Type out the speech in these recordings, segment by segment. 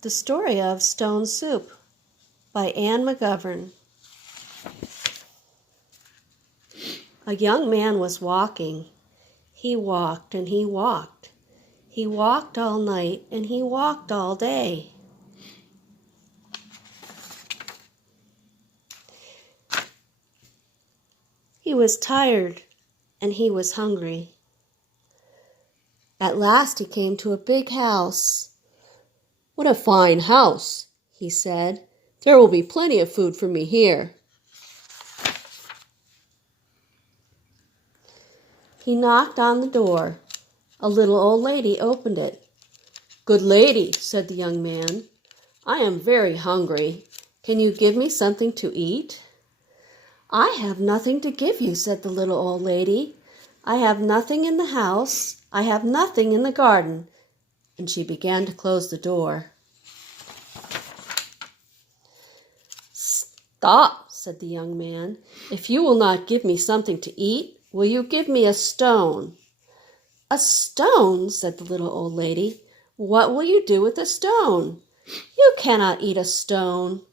The Story of Stone Soup by Anne McGovern. A young man was walking. He walked and he walked. He walked all night and he walked all day. He was tired and he was hungry. At last he came to a big house. "What a fine house," he said. "There will be plenty of food for me here." He knocked on the door. A little old lady opened it. "Good lady," said the young man, "I am very hungry. Can you give me something to eat?" "I have nothing to give you," said the little old lady. "I have nothing in the house. I have nothing in the garden." And she began to close the door. "Stop," said the young man. "If you will not give me something to eat, will you give me a stone?" "A stone?" said the little old lady. "What will you do with a stone? You cannot eat a stone."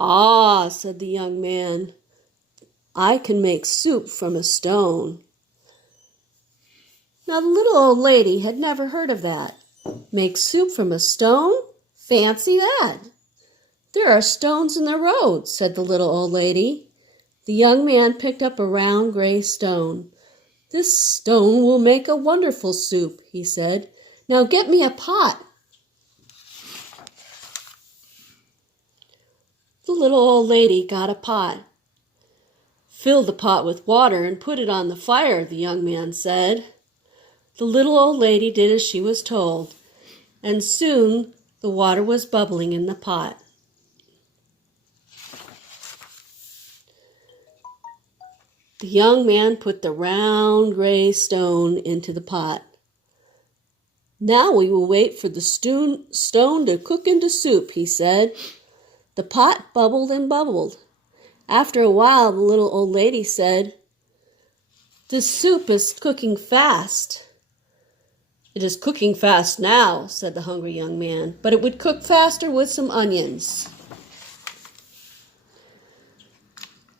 "Ah," said the young man, "I can make soup from a stone." Now the little old lady had never heard of that. Make soup from a stone? Fancy that! "There are stones in the road," said the little old lady. The young man picked up a round gray stone. "This stone will make a wonderful soup," he said. "Now get me a pot." The little old lady got a pot. "Fill the pot with water and put it on the fire," the young man said. The little old lady did as she was told, and soon the water was bubbling in the pot. The young man put the round gray stone into the pot. "Now we will wait for the stone to cook into soup," he said. The pot bubbled and bubbled. After a while, the little old lady said, "This soup is cooking fast." "It is cooking fast now," said the hungry young man, "but it would cook faster with some onions."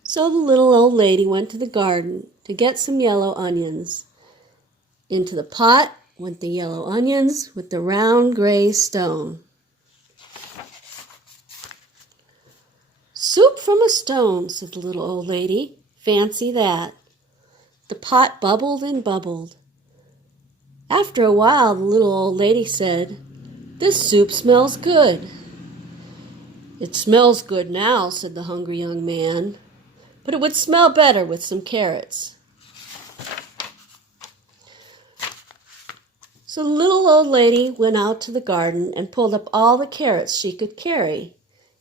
So the little old lady went to the garden to get some yellow onions. Into the pot went the yellow onions with the round gray stone. "Soup from a stone," said the little old lady. "Fancy that." The pot bubbled and bubbled. After a while, the little old lady said, "This soup smells good." "It smells good now," said the hungry young man, "but it would smell better with some carrots." So the little old lady went out to the garden and pulled up all the carrots she could carry.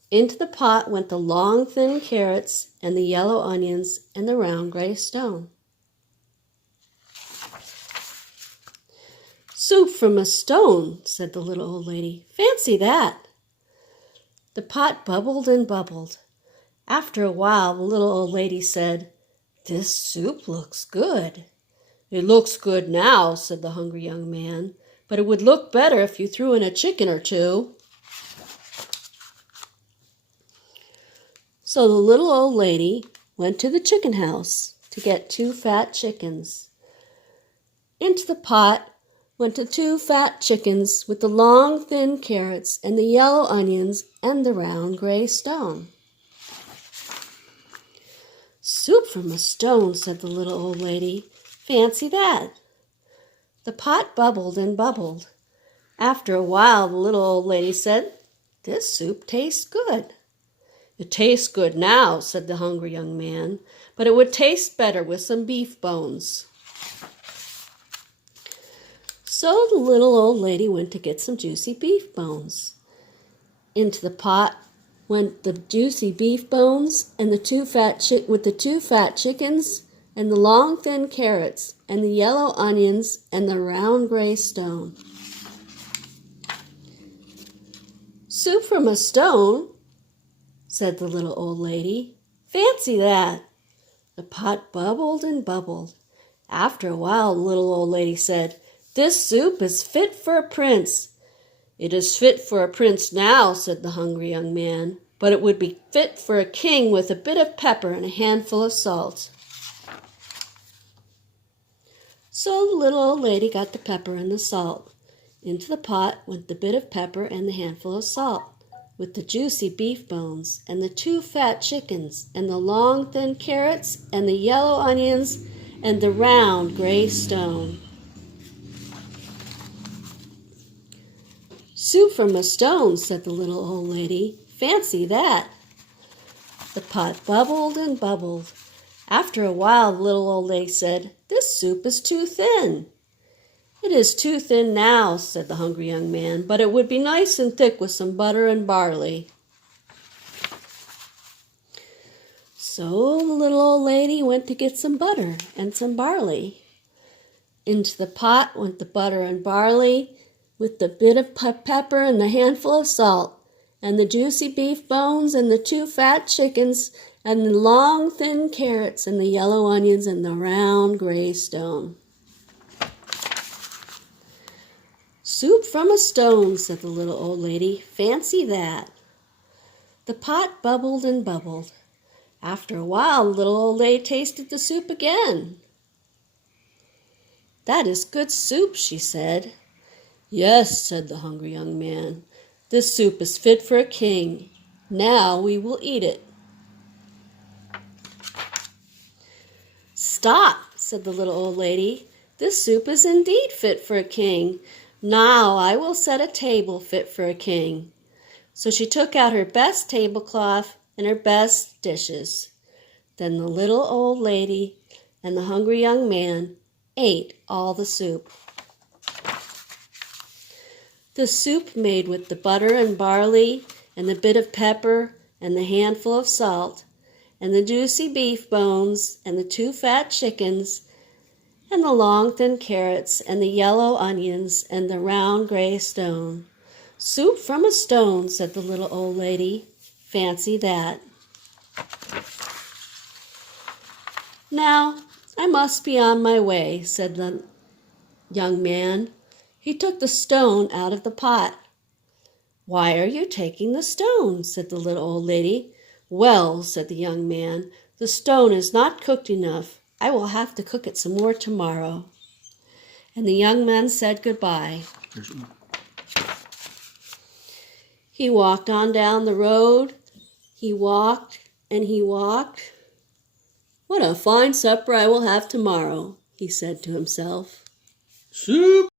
Into the pot went the long, thin carrots and the yellow onions and the round gray stone. "Soup from a stone," said the little old lady. "Fancy that." The pot bubbled and bubbled. After a while, the little old lady said, "This soup looks good." "It looks good now," said the hungry young man, "but it would look better if you threw in a chicken or two." So the little old lady went to the chicken house to get 2 fat chickens. Into the pot went the 2 fat chickens with the long, thin carrots and the yellow onions and the round gray stone. "Soup from a stone," said the little old lady. "Fancy that." The pot bubbled and bubbled. After a while, the little old lady said, "This soup tastes good." "It tastes good now," said the hungry young man, "but it would taste better with some beef bones." So the little old lady went to get some juicy beef bones. Into the pot went the juicy beef bones and the 2 fat chickens and the long thin carrots and the yellow onions and the round gray stone. "Soup from a stone," said the little old lady. "Fancy that." The pot bubbled and bubbled. After a while, the little old lady said, "This soup is fit for a prince." "It is fit for a prince now," said the hungry young man, "but it would be fit for a king with a bit of pepper and a handful of salt." So the little old lady got the pepper and the salt. Into the pot went the bit of pepper and the handful of salt, with the juicy beef bones, and the 2 fat chickens, and the long thin carrots, and the yellow onions, and the round gray stone. "Soup from a stone," said the little old lady. "Fancy that!" The pot bubbled and bubbled. After a while the little old lady said, "This soup is too thin." "It is too thin now," said the hungry young man, "but it would be nice and thick with some butter and barley." So the little old lady went to get some butter and some barley. Into the pot went the butter and barley, with the bit of pepper and the handful of salt, and the juicy beef bones, and the 2 fat chickens, and the long thin carrots, and the yellow onions, and the round gray stone. "Soup from a stone," said the little old lady. "Fancy that!" The pot bubbled and bubbled. After a while the little old lady tasted the soup again. "That is good soup," she said. "Yes," said the hungry young man. "This soup is fit for a king. Now we will eat it." "Stop," said the little old lady. "This soup is indeed fit for a king. Now I will set a table fit for a king." So she took out her best tablecloth and her best dishes. Then the little old lady and the hungry young man ate all the soup. The soup made with the butter and barley, and the bit of pepper, and the handful of salt, and the juicy beef bones, and the 2 fat chickens, and the long thin carrots, and the yellow onions, and the round gray stone. "Soup from a stone," said the little old lady. "Fancy that!" "Now I must be on my way," said the young man. He took the stone out of the pot. "Why are you taking the stone?" said the little old lady. "Well," said the young man, "the stone is not cooked enough. I will have to cook it some more tomorrow." And the young man said goodbye. He walked on down the road. He walked and he walked. "What a fine supper I will have tomorrow," he said to himself. Soup!